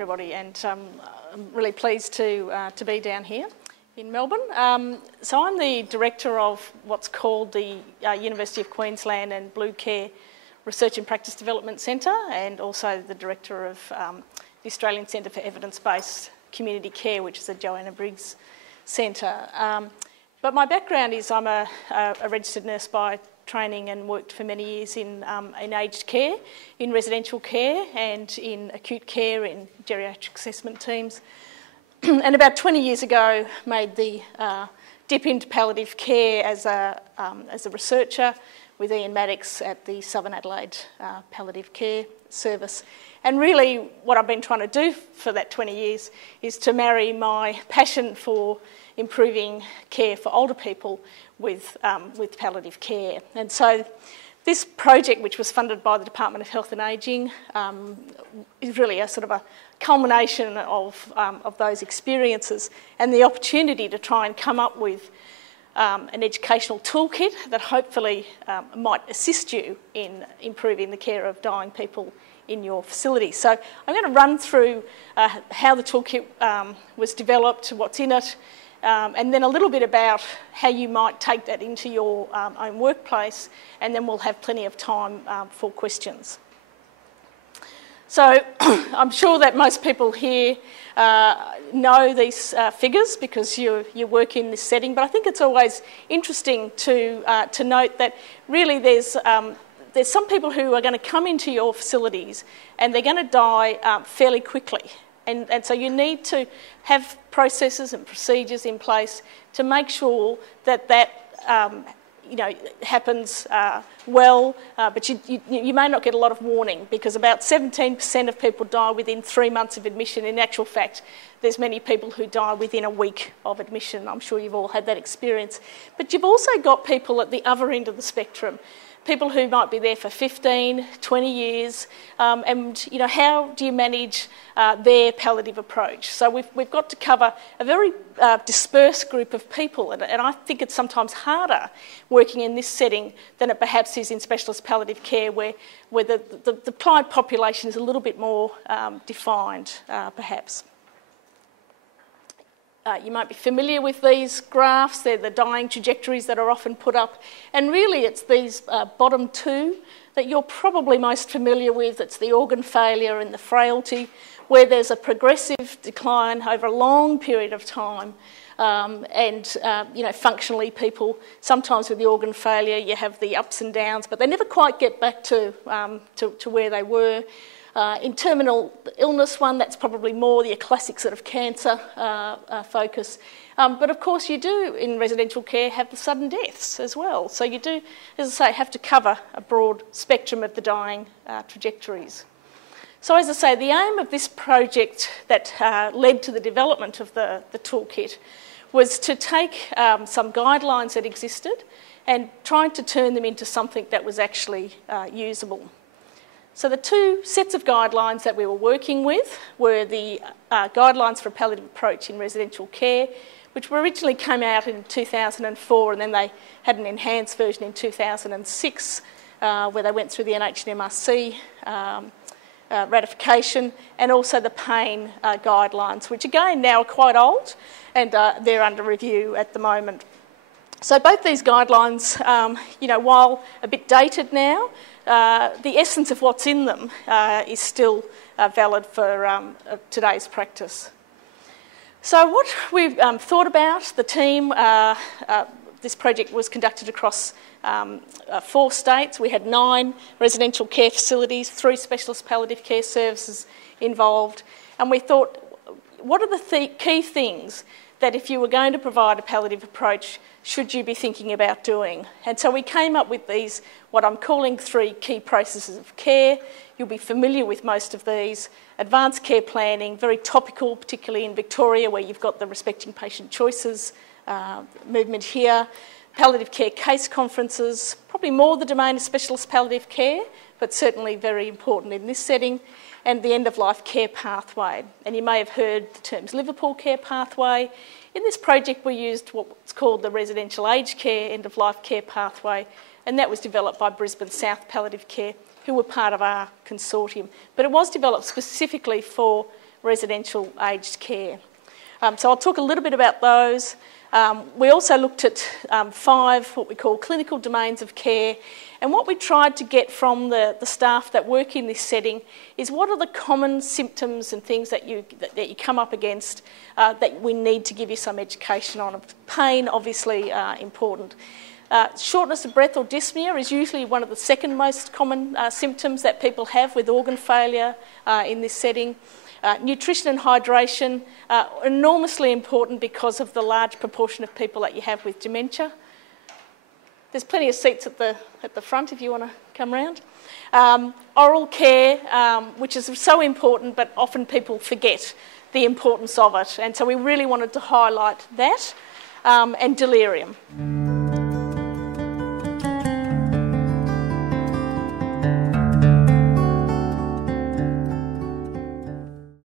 everybody, and I'm really pleased to be down here in Melbourne. So I'm the director of what's called the University of Queensland and Blue Care Research and Practice Development Centre, and also the director of the Australian Centre for Evidence-Based Community Care, which is a Joanna Briggs Centre. But my background is I'm a registered nurse by training and worked for many years in aged care, in residential care and in acute care, in geriatric assessment teams. And about 20 years ago made the dip into palliative care as a researcher with Ian Maddox at the Southern Adelaide Palliative Care Service. And really what I've been trying to do for that 20 years is to marry my passion for improving care for older people with palliative care. And so this project, which was funded by the Department of Health and Ageing, is really a sort of a culmination of those experiences and the opportunity to try and come up with an educational toolkit that hopefully might assist you in improving the care of dying people in your facility. So I'm going to run through how the toolkit was developed, what's in it, and then a little bit about how you might take that into your own workplace, and then we'll have plenty of time for questions. So I'm sure that most people here know these figures because you work in this setting, but I think it's always interesting to note that really there's some people who are going to come into your facilities and they're going to die fairly quickly. And so you need to have processes and procedures in place to make sure that happens well, but you may not get a lot of warning because about 17% of people die within 3 months of admission. In actual fact, there's many people who die within a week of admission. I'm sure you've all had that experience. But you've also got people at the other end of the spectrum, people who might be there for 15, 20 years, and how do you manage their palliative approach? So we've got to cover a very dispersed group of people, and I think it's sometimes harder working in this setting than it perhaps is in specialist palliative care, where the client population is a little bit more defined, perhaps. You might be familiar with these graphs. They're the dying trajectories that are often put up. And really it's these bottom two that you're probably most familiar with. It's the organ failure and the frailty, where there's a progressive decline over a long period of time. Functionally people, sometimes with the organ failure, you have the ups and downs, but they never quite get back to where they were. In terminal illness one, that's probably more your classic sort of cancer focus. But of course you do, in residential care, have the sudden deaths as well. So you do, as I say, have to cover a broad spectrum of the dying trajectories. So as I say, the aim of this project that led to the development of the toolkit was to take some guidelines that existed and trying to turn them into something that was actually usable. So the two sets of guidelines that we were working with were the guidelines for a palliative approach in residential care, which originally came out in 2004, and then they had an enhanced version in 2006, where they went through the NHMRC ratification, and also the pain guidelines, which again now are quite old, and they're under review at the moment. So both these guidelines, while a bit dated now, the essence of what's in them is still valid for today's practice. So what we've thought about, the team, this project was conducted across 4 states. We had 9 residential care facilities, 3 specialist palliative care services involved, and we thought, what are the key things that if you were going to provide a palliative approach, should you be thinking about doing? And so we came up with these, what I'm calling 3 key processes of care. You'll be familiar with most of these. Advanced care planning, very topical, particularly in Victoria, where you've got the Respecting Patient Choices movement here. Palliative care case conferences, probably more the domain of specialist palliative care, but certainly very important in this setting. And the end-of-life care pathway. And you may have heard the terms Liverpool care pathway. In this project we used what's called the residential aged care end-of-life care pathway, and that was developed by Brisbane South Palliative Care, who were part of our consortium. But it was developed specifically for residential aged care. So I'll talk a little bit about those. We also looked at 5 what we call clinical domains of care, and what we tried to get from the staff that work in this setting is what are the common symptoms and things that you come up against that we need to give you some education on. Pain, obviously, important. Shortness of breath or dyspnea is usually one of the second most common symptoms that people have with organ failure in this setting. Nutrition and hydration are enormously important because of the large proportion of people that you have with dementia. There's plenty of seats at the front if you want to come round. Oral care, which is so important, but often people forget the importance of it. And so we really wanted to highlight that, and delirium.